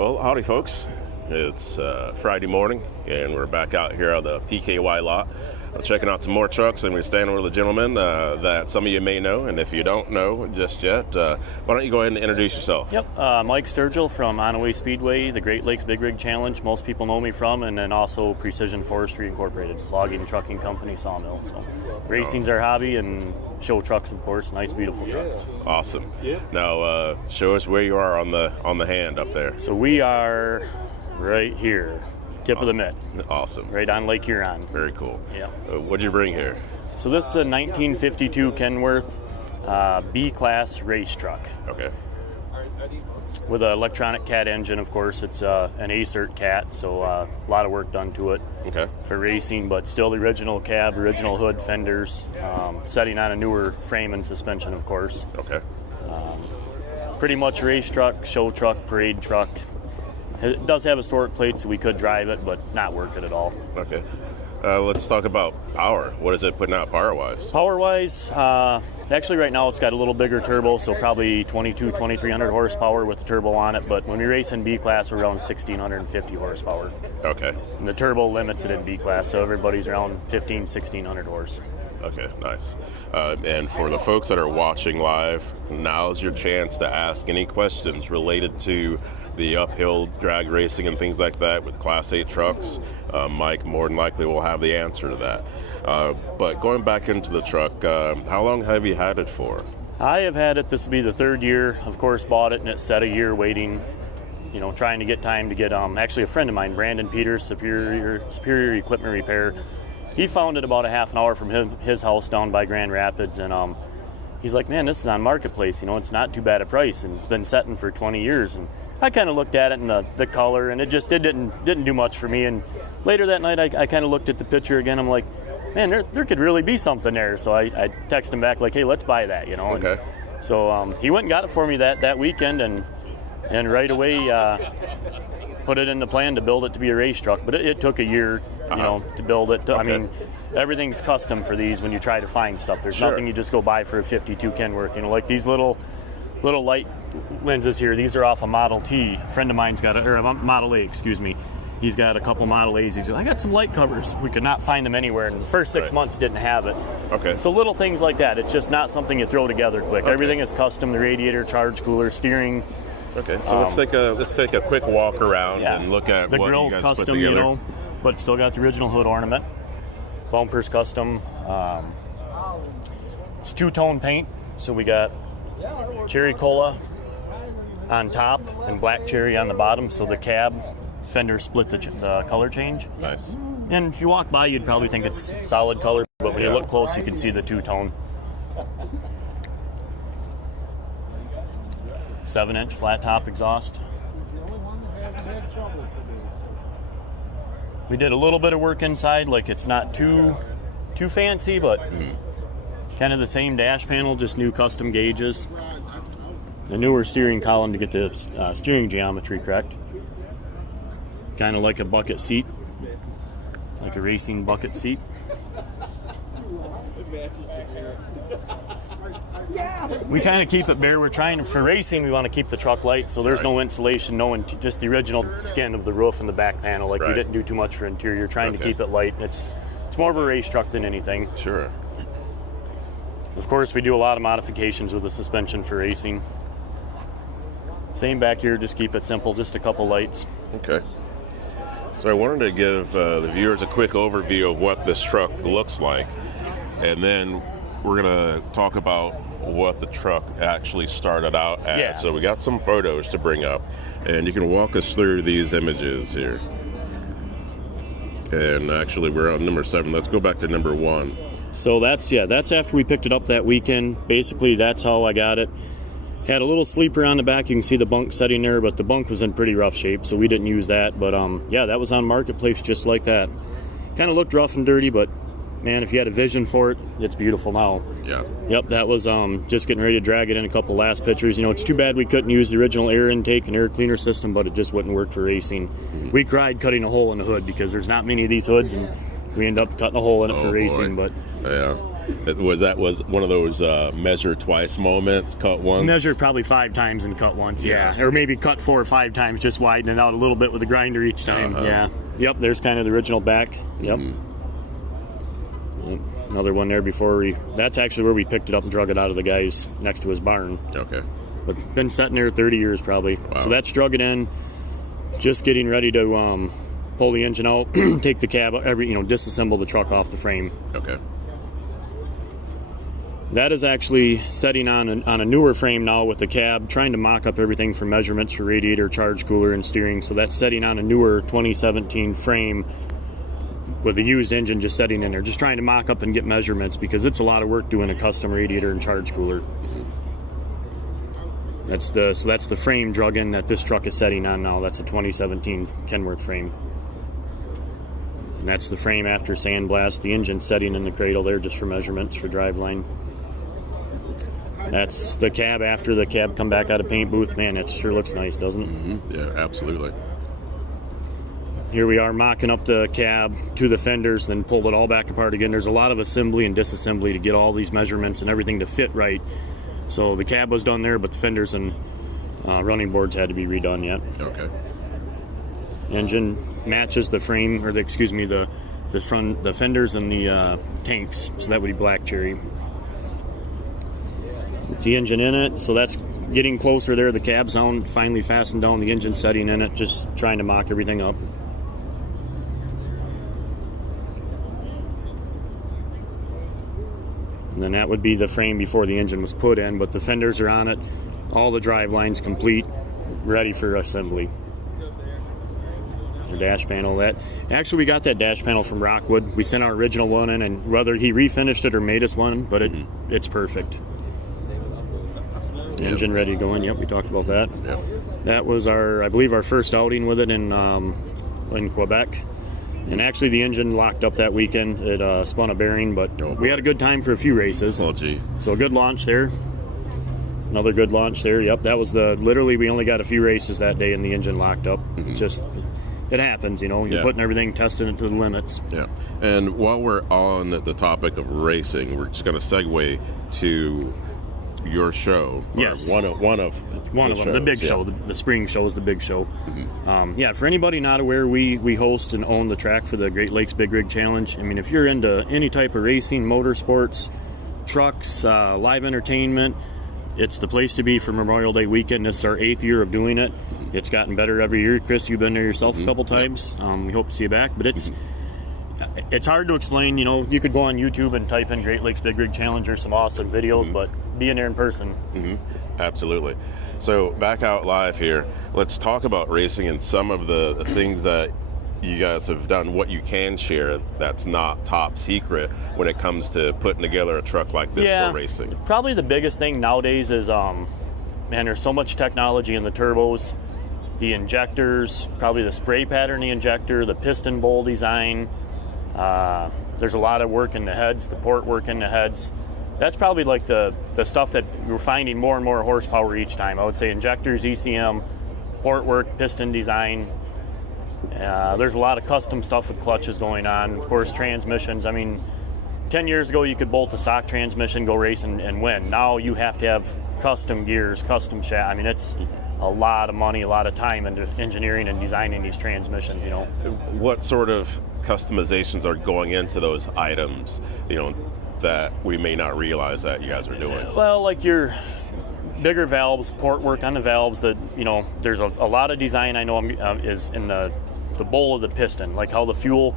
Well, howdy folks. It's Friday morning and we're back out here on the PKY lot. Checking out some more trucks, and we're standing with a gentleman that some of you may know, and if you don't know just yet, why don't you go ahead and introduce yourself? Yep, Mike Sturgill from Onaway Speedway, the Great Lakes Big Rig Challenge, most people know me from, and then also Precision Forestry Incorporated, logging trucking company, sawmill. So racing's our hobby, and show trucks, of course, nice beautiful trucks. Awesome. Now show us where you are on the hand up there. So we are right here. Tip of the mitt. Awesome. Right on Lake Huron. Very cool. Yeah. What'd you bring here? So this is a 1952 Kenworth B-class race truck. Okay. With an electronic cat engine, of course. It's an A-cert cat, so a lot of work done to it for racing, but still the original cab, original hood, fenders, setting on a newer frame and suspension, of course. Okay. Pretty much race truck, show truck, parade truck. It does have historic plates, so we could drive it, but not work it at all. Okay. Let's talk about power. What is it putting out power-wise? Power-wise, actually right now it's got a little bigger turbo, so probably 2,300 horsepower with the turbo on it, but when we race in B-class, we're around 1,650 horsepower. Okay. And the turbo limits it in B-class, so everybody's around 1,600 horse. Okay, nice. And for the folks that are watching live, now's your chance to ask any questions related to the uphill drag racing and things like that with Class 8 trucks. Mike more than likely will have the answer to that. But going back into the truck, how long have you had it for? I have had it, this will be the third year. Of course, bought it and it's set a year waiting, trying to get time to get, actually a friend of mine, Brandon Peters, Superior Equipment Repair. He found it about a half an hour from his house down by Grand Rapids, and he's like, man, this is on Marketplace, it's not too bad a price, and it's been setting for 20 years. And I kind of looked at it and the color, and it didn't do much for me. And later that night, I kind of looked at the picture again. I'm like, man, there could really be something there. So I texted him back like, hey, let's buy that, Okay. And so he went and got it for me that weekend, and right away put it in the plan to build it to be a race truck. But it took a year, to build it. I mean, everything's custom for these when you try to find stuff. There's nothing you just go buy for a 52 Kenworth. Like these little light lenses here, these are off a Model T. A friend of mine's got a Model A, excuse me. He's got a couple Model A's. He's like, I got some light covers. We could not find them anywhere, and the first 6 months didn't have it. Okay. So little things like that. It's just not something you throw together quick. Everything is custom, the radiator, charge cooler, steering. Okay, so let's take a quick walk around and look at the what grill's you guys custom, put together. But still got the original hood ornament. Bumper's custom. It's two-tone paint, so we got cherry cola on top and black cherry on the bottom, so the cab fender split the color change. Nice. And if you walk by, you'd probably think it's solid color, but when you look close, you can see the two-tone. 7-inch flat top exhaust. We did a little bit of work inside, like it's not too fancy, but kind of the same dash panel, just new custom gauges. The newer steering column to get the steering geometry correct. Kind of like a bucket seat, like a racing bucket seat. We kind of keep it bare. We're trying, for racing, we want to keep the truck light, so there's no insulation, just the original skin of the roof and the back panel. Like we didn't do too much for interior, trying to keep it light. It's more of a race truck than anything. Sure. Of course, we do a lot of modifications with the suspension for racing. Same back here, just keep it simple, just a couple lights. Okay. So I wanted to give the viewers a quick overview of what this truck looks like, and then we're going to talk about what the truck actually started out as. Yeah. So we got some photos to bring up, and you can walk us through these images here. And actually, we're on number 7. Let's go back to number 1. So that's after we picked it up that weekend. Basically, that's how I got it. Had a little sleeper on the back. You can see the bunk setting there, but the bunk was in pretty rough shape, so we didn't use that. But yeah, that was on Marketplace just like that. Kind of looked rough and dirty, but man, if you had a vision for it, it's beautiful now. Yeah. Yep, that was just getting ready to drag it in a couple last pictures. It's too bad we couldn't use the original air intake and air cleaner system, but it just wouldn't work for racing. We cried cutting a hole in the hood because there's not many of these hoods, and we end up cutting a hole in it for racing. Boy. But yeah. Was one of those measure twice moments, cut once? Measure probably 5 times and cut once, yeah. Or maybe cut 4 or 5 times, just widen it out a little bit with the grinder each time, yeah. Yep, there's kind of the original back, yep. Another one there that's actually where we picked it up and drug it out of the guy's next to his barn. Okay. But been sitting there 30 years probably. Wow. So that's drug it in, just getting ready to pull the engine out, take the cab, disassemble the truck off the frame. Okay. That is actually setting on a newer frame now with the cab, trying to mock up everything for measurements for radiator, charge cooler, and steering. So that's setting on a newer 2017 frame with a used engine just setting in there, just trying to mock up and get measurements because it's a lot of work doing a custom radiator and charge cooler. That's the frame drug in that this truck is setting on now. That's a 2017 Kenworth frame. And that's the frame after sandblast. The engine setting in the cradle there just for measurements for driveline. That's the cab after the cab come back out of paint booth. Man, it sure looks nice, doesn't it? Mm-hmm. Yeah, absolutely. Here we are mocking up the cab to the fenders, then pulled it all back apart again. There's a lot of assembly and disassembly to get all these measurements and everything to fit right. So the cab was done there, but the fenders and running boards had to be redone yet. Okay. Engine matches the frame, or the fenders and the tanks, so that would be black cherry. It's the engine in it, so that's getting closer there. The cab's on, finally fastened down, the engine setting in it, just trying to mock everything up. And then that would be the frame before the engine was put in, but the fenders are on it, all the drive lines complete, ready for assembly. The dash panel, actually we got that dash panel from Rockwood. We sent our original one in, and whether he refinished it or made us one, but it's perfect. Engine ready to go in. Yep, we talked about that. Yep. That was I believe our first outing with it in Quebec. And actually the engine locked up that weekend. It spun a bearing, but we had a good time for a few races. Oh, gee. So a good launch there. Another good launch there. Yep, that was literally we only got a few races that day and the engine locked up. Just, it happens, You're putting everything, testing it to the limits. Yeah. And while we're on the topic of racing, we're just going to segue to your show. Yes. One of them. The big show. The spring show is the big show. For anybody not aware, we host and own the track for the Great Lakes Big Rig Challenge. I mean, if you're into any type of racing, motorsports, trucks, live entertainment, it's the place to be for Memorial Day weekend. This is our 8th year of doing it. It's gotten better every year. Chris, you've been there yourself a couple times. We hope to see you back. But it's hard to explain. You could go on YouTube and type in Great Lakes Big Rig Challenge or some awesome videos, but being there in person. Absolutely. So back out live here, let's talk about racing and some of the things that you guys have done, what you can share that's not top secret when it comes to putting together a truck like this for racing. Probably the biggest thing nowadays is, there's so much technology in the turbos, the injectors, probably the spray pattern, the injector, the piston bowl design. There's a lot of work in the heads, the port work in the heads. That's probably like the stuff that we're finding more and more horsepower each time. I would say injectors, ECM, port work, piston design. There's a lot of custom stuff with clutches going on. Of course, transmissions. I mean, 10 years ago you could bolt a stock transmission, go race and win. Now you have to have custom gears, custom shaft. I mean, it's a lot of money, a lot of time into engineering and designing these transmissions, What sort of customizations are going into those items, that we may not realize that you guys are doing? Well, like your bigger valves, port work on the valves, there's a lot of design I know is in the bowl of the piston, like how the fuel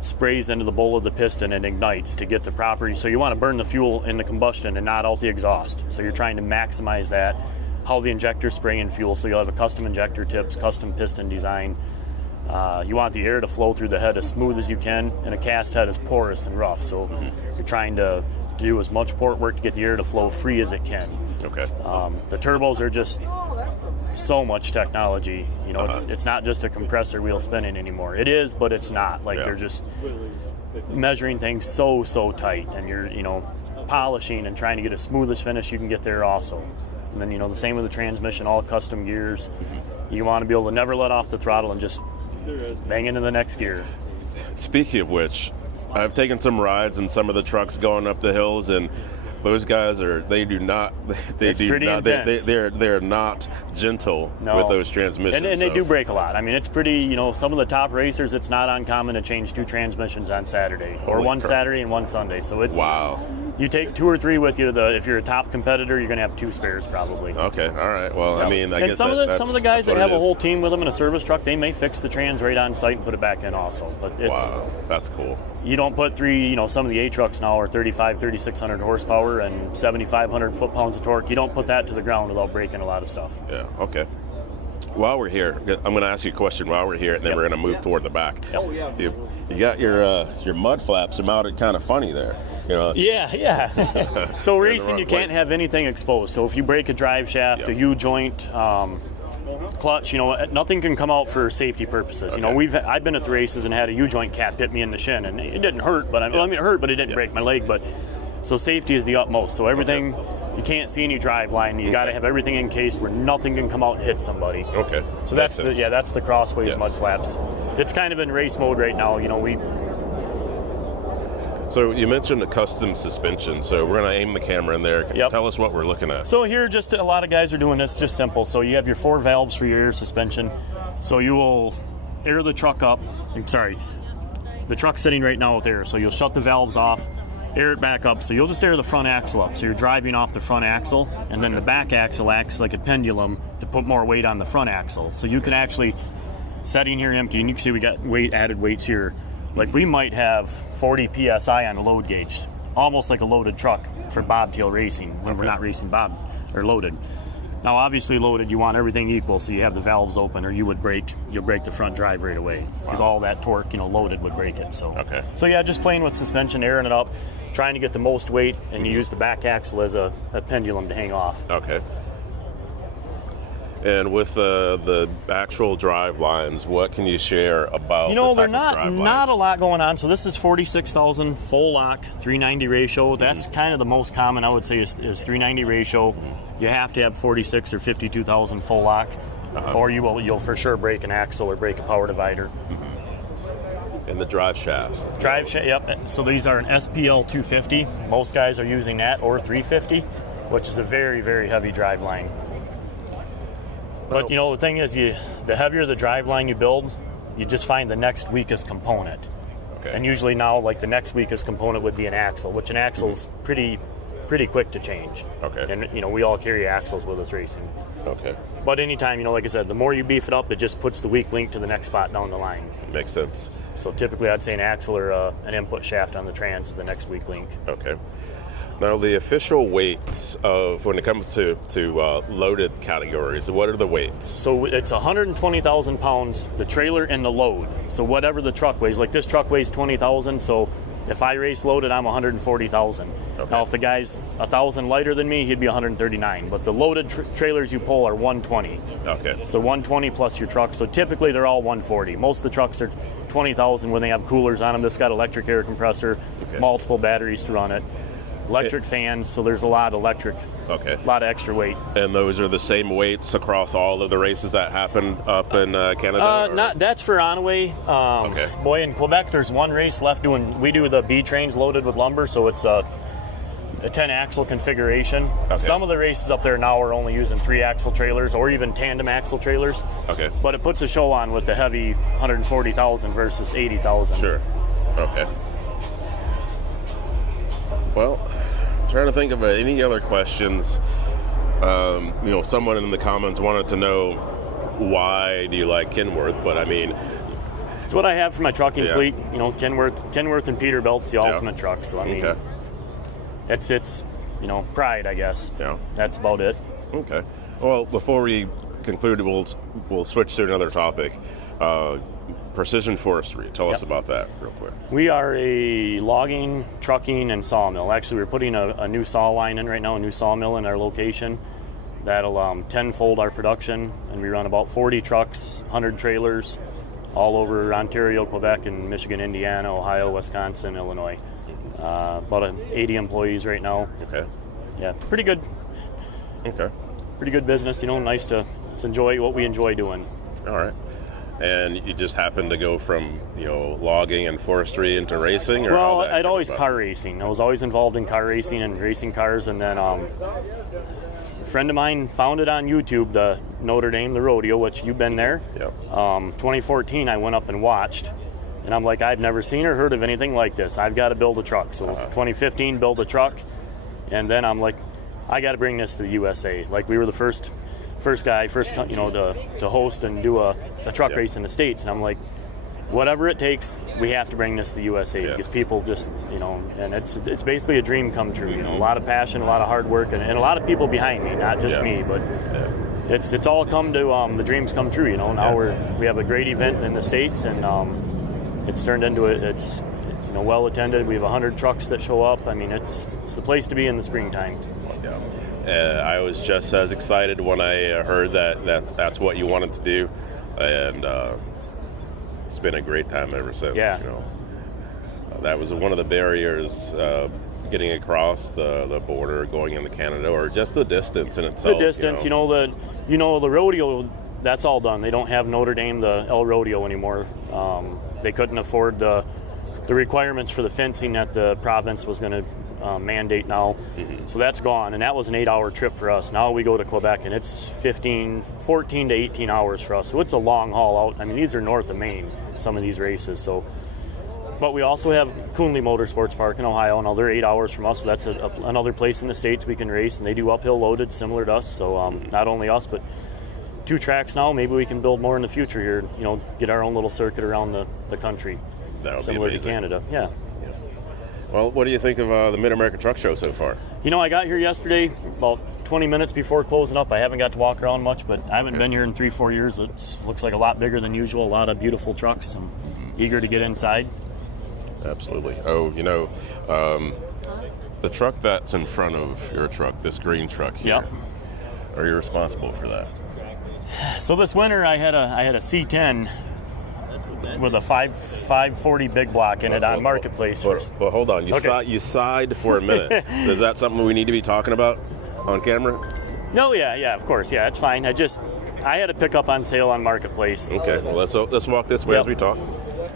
sprays into the bowl of the piston and ignites to get the proper, so you want to burn the fuel in the combustion and not out the exhaust. So you're trying to maximize that, how the injector's spraying fuel, so you'll have a custom injector tips, custom piston design. You want the air to flow through the head as smooth as you can, and a cast head is porous and rough, so you're trying to do as much port work to get the air to flow free as it can. Okay. The turbos are just so much technology. It's not just a compressor wheel spinning anymore. It is, but it's not. They're just measuring things so tight, and you're polishing and trying to get as smooth as finish you can get there also. And then the same with the transmission, all custom gears. You want to be able to never let off the throttle and just bang into the next gear. Speaking of which, I've taken some rides in some of the trucks going up the hills, and those guys they're not gentle with those transmissions. And they do break a lot. I mean, it's pretty, some of the top racers, it's not uncommon to change 2 transmissions on Saturday, or one Saturday and one Sunday. So it's, wow. You take 2 or 3 with you. If you're a top competitor, you're going to have 2 spares probably. Okay, all right. Well, yep. I mean, I guess some of the guys that have a whole team with them in a service truck, they may fix the trans right on site and put it back in also. But wow, that's cool. You don't put 3, some of the A trucks now are 3,600 horsepower and 7,500 foot-pounds of torque. You don't put that to the ground without breaking a lot of stuff. Yeah. Okay. While we're here, I'm going to ask you a question while we're here, and then we're going to move toward the back. Oh yeah. You got your mud flaps mounted kind of funny there. Yeah. So racing, you can't have anything exposed. So if you break a drive shaft, a U-joint, clutch, nothing can come out for safety purposes. Okay. I've been at the races and had a U-joint cap hit me in the shin, and it didn't hurt, but it hurt, but it didn't break my leg. But so safety is the utmost. So everything, you can't see any drive line. You got to have everything encased where nothing can come out and hit somebody. Okay. So that's the Crossways mud flaps. It's kind of in race mode right now. So you mentioned a custom suspension, so we're going to aim the camera in there. Can you tell us what we're looking at? So here, just a lot of guys are doing this just simple. So you have your 4 valves for your air suspension. So you will air the truck up. The truck's sitting right now with air. So you'll shut the valves off, air it back up. So you'll just air the front axle up. So you're driving off the front axle, and then the back axle acts like a pendulum to put more weight on the front axle. So you can actually, setting here empty, and you can see we got added weights here. Like we might have 40 PSI on the load gauge, almost like a loaded truck for bobtail racing when we're not racing loaded. Now obviously loaded, you want everything equal, so you have the valves open, or you'll break the front drive right away, because all that torque, loaded would break it. So yeah, just playing with suspension, airing it up, trying to get the most weight, and you use the back axle as a pendulum to hang off. Okay. And with the actual drive lines, what can you share about they're not a lot going on. So this is 46,000 full lock, 390 ratio. That's kind of the most common, I would say, is 390 ratio. You have to have 46 or 52,000 full lock, or you'll for sure break an axle or break a power divider. And the drive shafts. Yep. So these are an SPL 250. Most guys are using that, or 350, which is a very, very heavy drive line. But the thing is, the heavier the drive line you build, you just find the next weakest component. Okay. And usually now, like the next weakest component would be an axle, which an axle's pretty quick to change. Okay. And we all carry axles with us racing. Okay. But anytime, like I said, the more you beef it up, it just puts the weak link to the next spot down the line. Makes sense. So typically, I'd say an axle or an input shaft on the trans is the next weak link. Okay. Now, the official weights of when it comes to loaded categories, what are the weights? So it's 120,000 pounds, the trailer and the load. So whatever the truck weighs, like this truck weighs 20,000, so if I race loaded, I'm 140,000. Okay. Now, if the guy's 1,000 lighter than me, he'd be 139. But the loaded trailers you pull are 120. Okay. So 120 plus your truck. So typically they're all 140. Most of the trucks are 20,000 when they have coolers on them. This got electric air compressor, multiple batteries to run it. Electric fans, so there's a lot of electric, a lot of extra weight. And those are the same weights across all of the races that happen up in Canada? That's for Onaway. Boy, in Quebec, there's one race left we do the B trains loaded with lumber, so it's a 10-axle configuration. Okay. Some of the races up there now are only using 3-axle trailers or even tandem axle trailers. Okay. But it puts a show on with the heavy 140,000 versus 80,000. Sure. Okay. Well, I'm trying to think of any other questions. Someone in the comments wanted to know, why do you like Kenworth? But I mean, it's what I have for my trucking fleet. Kenworth and Peterbilt's the ultimate truck. So I mean, it's pride, I guess. Yeah. That's about it. Okay. Well, before we conclude, we'll switch to another topic. Precision Forestry. Tell us about that real quick. We are a logging, trucking, and sawmill. Actually, we're putting a new saw line in right now, a new sawmill in our location. That'll tenfold our production, and we run about 40 trucks, 100 trailers, all over Ontario, Quebec, and Michigan, Indiana, Ohio, Wisconsin, Illinois. About 80 employees right now. Okay. Yeah, pretty good. Okay. Pretty good business. Nice to enjoy what we enjoy doing. All right. And you just happened to go from, you know, logging and forestry into racing? Or well, I'd always car racing. I was always involved in car racing and racing cars, and then a friend of mine found it on YouTube, the Notre Dame, the rodeo, which you've been there. Yep. 2014, I went up and watched, and I'm like, I've never seen or heard of anything like this. I've got to build a truck. So 2015, build a truck, and then I'm like, I got to bring this to the USA. Like, we were the first guy, you know, to host and do a truck race in the States, and I'm like, whatever it takes, we have to bring this to the USA because people just, you know, and it's basically a dream come true. You know, a lot of passion, a lot of hard work, and a lot of people behind me, not just me, but it's all come to the dreams come true. You know, now we have a great event in the States, and it's turned into it's you know, well attended. We have 100 trucks that show up. I mean, it's the place to be in the springtime. I was just as excited when I heard that's what you wanted to do, and it's been a great time ever since. Yeah. You know, that was one of the barriers getting across the border, going into Canada, or just the distance in itself. The distance, you know, the rodeo, that's all done. They don't have Notre Dame, the El Rodeo anymore. They couldn't afford the requirements for the fencing that the province was going to mandate now. So that's gone, and that was an 8-hour trip for us. Now we go to Quebec, and it's 14 to 18 hours for us. So it's a long haul out. I mean, these are north of Maine, some of these races. So, but we also have Coonley Motorsports Park in Ohio. Now they're 8 hours from us, so that's another place in the States we can race, and they do uphill loaded similar to us. So not only us, but 2 tracks now. Maybe we can build more in the future here, you know, get our own little circuit around the country, similar to Canada. Yeah. Well, what do you think of the Mid-America Truck Show so far? You know, I got here yesterday about 20 minutes before closing up. I haven't got to walk around much, but I haven't been here in 3-4 years. It looks like a lot bigger than usual, a lot of beautiful trucks. I'm eager to get inside. Absolutely. Oh, you know, the truck that's in front of your truck, this green truck here, are you responsible for that? So this winter I had a C10 with a 540 big block in it on Marketplace. Well, hold on. You sighed for a minute. Is that something we need to be talking about on camera? No, yeah, of course. Yeah, it's fine. I had a pickup on sale on Marketplace. Okay, well, let's walk this way as we talk.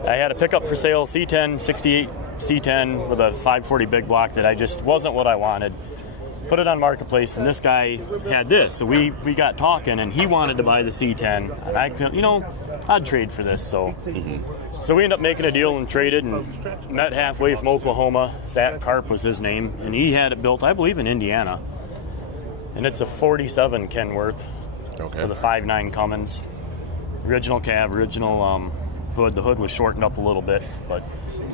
I had a pickup for sale, C10, 68 C10 with a 540 big block that I just wasn't what I wanted. Put it on Marketplace, and this guy had this. So we got talking, and he wanted to buy the C10. And I felt, you know, I'd trade for this. So so we ended up making a deal and traded, and met halfway from Oklahoma. Sat Carp was his name, and he had it built, I believe, in Indiana. And it's a 47 Kenworth with a 5.9 Cummins. Original cab, original hood. The hood was shortened up a little bit, but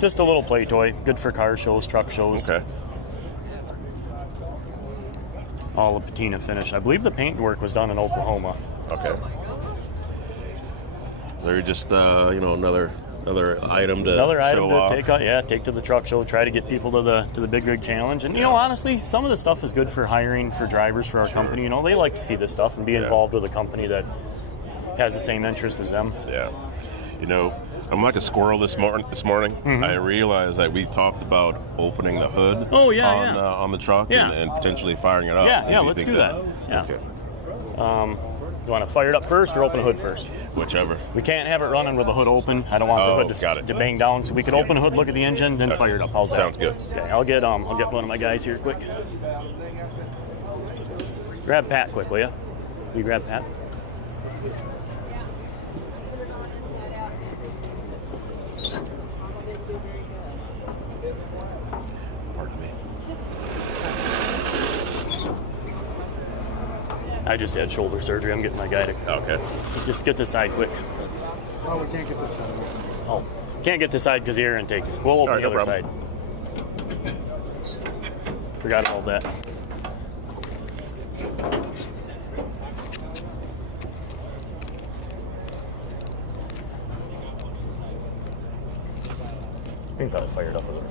just a little play toy. Good for car shows, truck shows. Okay. All a patina finish. I believe the paint work was done in Oklahoma. Okay. So you're just, you know, another item to show off. Take to the truck show. Try to get people to the Big Rig Challenge. And you know, honestly, some of the stuff is good for hiring for drivers for our company. You know, they like to see this stuff and be involved with a company that has the same interest as them. Yeah. You know, I'm like a squirrel this morning. I realized that we talked about opening the hood on the truck and potentially firing it up. Yeah, let's do that. Yeah. Okay. You want to fire it up first or open the hood first? Whichever. We can't have it running with the hood open. I don't want the hood to bang down. So we could open the hood, look at the engine, then fire it up. How's that? Sounds good. Okay, I'll get one of my guys here quick. Grab Pat quick, will you? You grab Pat. Pardon me. I just had shoulder surgery. I'm getting my guy to. Okay. Just get this side quick. Oh, we can't get this side. Oh, can't get this side because the air intake. We'll open the other side. Forgot all that. I think that'll fire it up a little.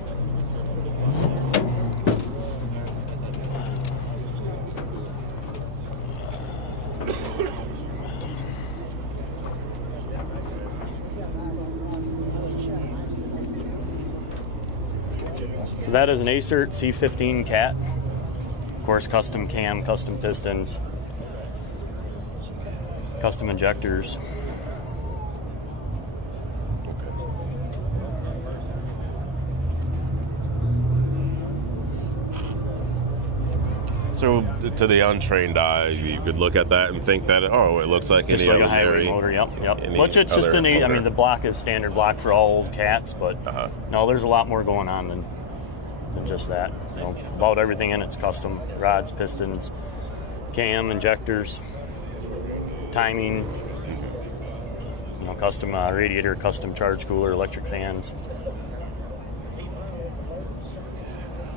So that is an Acert C15 Cat. Of course, custom cam, custom pistons, custom injectors. So to the untrained eye, you could look at that and think that, oh, it looks like Just any like a ordinary highway motor, yep. any Which it's just other I motor. mean, the block is standard block for all old cats, but no, there's a lot more going on than just that. You know, about everything in it's custom: rods, pistons, cam, injectors, timing. You know, custom radiator, custom charge cooler, electric fans.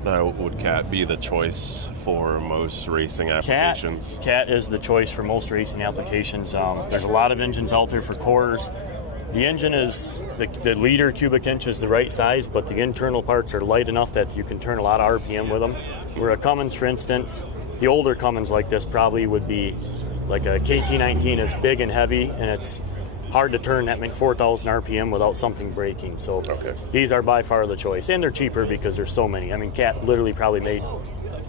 Now, would cat be the choice for most racing applications? Cat is the choice for most racing applications. There's a lot of engines out there for cores. The engine is, the liter cubic inch is the right size, but the internal parts are light enough that you can turn a lot of RPM with them. Where a Cummins, for instance, the older Cummins like this probably would be like a KT19 is big and heavy, and it's hard to turn that 4,000 RPM without something breaking. So these are by far the choice, and they're cheaper because there's so many. I mean, Cat literally probably made, I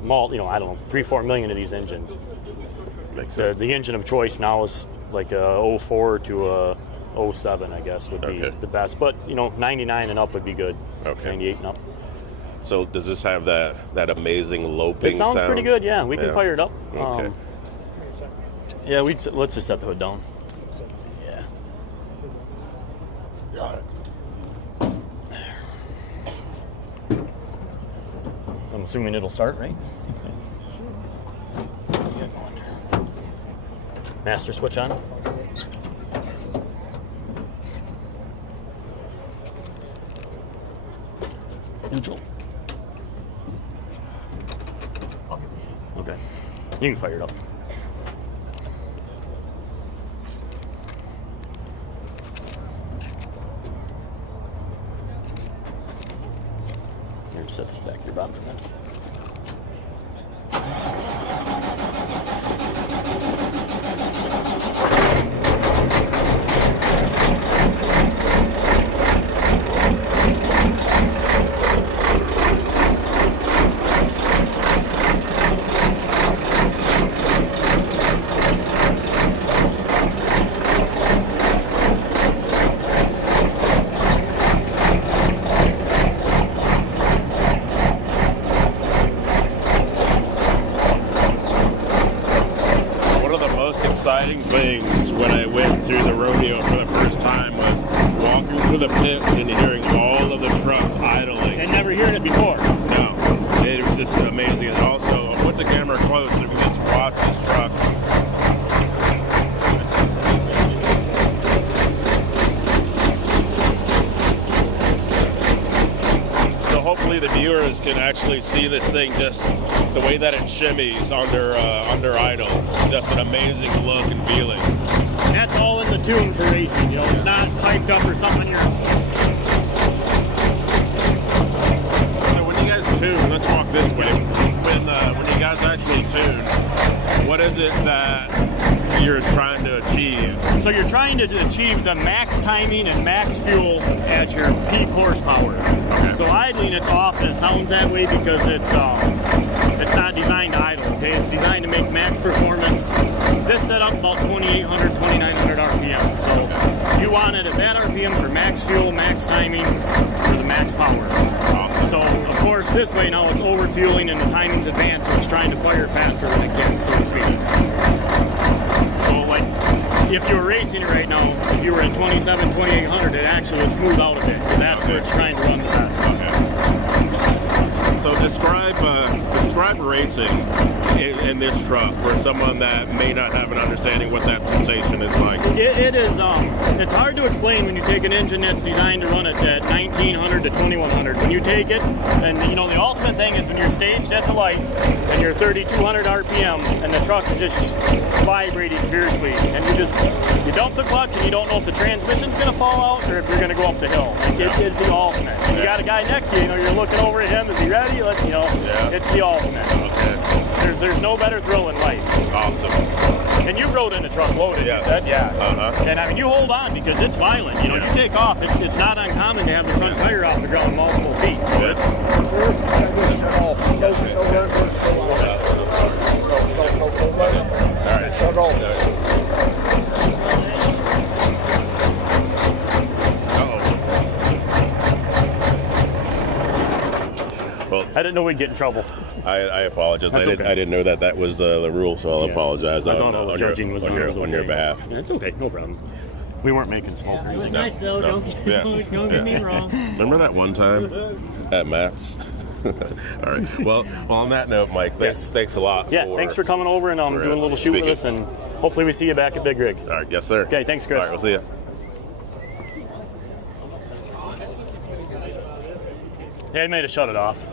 don't know, 3-4 million of these engines. Makes sense. The engine of choice now is like a 04 to a 07, I guess, would be the best. But 99 and up would be good. 98 and up. So does this have that amazing loping It sounds sound? pretty good. Yeah, we can fire it up. Okay. Yeah, let's just set the hood down. Got it. I'm assuming it'll start, right? Master switch on. Neutral. I'll get this. Okay. You can fire it up. Here, set this back here, Bob, for a minute. Exciting things when I went to the rodeo for the first time was walking through the pits and hearing all of the trucks idling. And never hearing it before. No, it was just amazing. And also, I'll put the camera close so we can just watch this truck. So hopefully the viewers can actually see this thing, just the way that it shimmies under idle. It's just an amazing look and feeling. And that's all in the tune for racing. It's not hyped up or something. So when you guys tune, let's walk this way. When you guys actually tune, what is it that you're trying to achieve? So you're trying to achieve the max timing and max fuel at your peak horsepower. Okay. So idling, it's off, and it sounds that way because it's not designed to idle. Okay, it's designed to make max performance. This set up about 2,800, 2,900 RPM. So you want it at that RPM for max fuel, max timing, for the max power. Awesome. So of course this way now it's over fueling and the timing's advanced, so it's trying to fire faster than it can, so to speak. So like if you were racing it right now, if you were at 27, 2,800, it actually will smooth out a bit because that's what it's trying to run the best. Okay. So describe racing in this truck for someone that may not have an understanding what that sensation is like. It is, it's hard to explain when you take an engine that's designed to run it at 1,900 to 2,100. When you take it, and the ultimate thing is when you're staged at the light and you're 3,200 RPM and the truck is just vibrating fiercely, and you dump the clutch and you don't know if the transmission's going to fall out or if you're going to go up the hill. Like, it is the ultimate. And you got a guy next to you, you're looking over at him, is he ready? It's the ultimate. Okay. There's no better thrill in life. Awesome. And you rode in a truck loaded, Yes. you said? Yeah. Uh-huh. And I mean, you hold on because it's violent. You take off, it's not uncommon to have the front tire off the ground multiple feet. So it's... First, you gotta get shut off. No reverse, no let him. All right. Shut off. Well, I didn't know we'd get in trouble. I apologize. That's okay. I didn't know that was the rule, so I'll Yeah. apologize. I thought all the judging was on your behalf. Yeah, it's okay, no problem. We weren't making smoke or It was anything. nice though. no. Don't, Yes. don't get me Yes. wrong. Remember that one time at Matt's? All right. Well, on that note, Mike, thanks a lot. Yeah, thanks for coming over and doing a little shoot with us, and hopefully we see you back at Big Rig. All right. Yes, sir. Okay, thanks, Chris. All right. We'll see you. Yeah, I made to shut it off.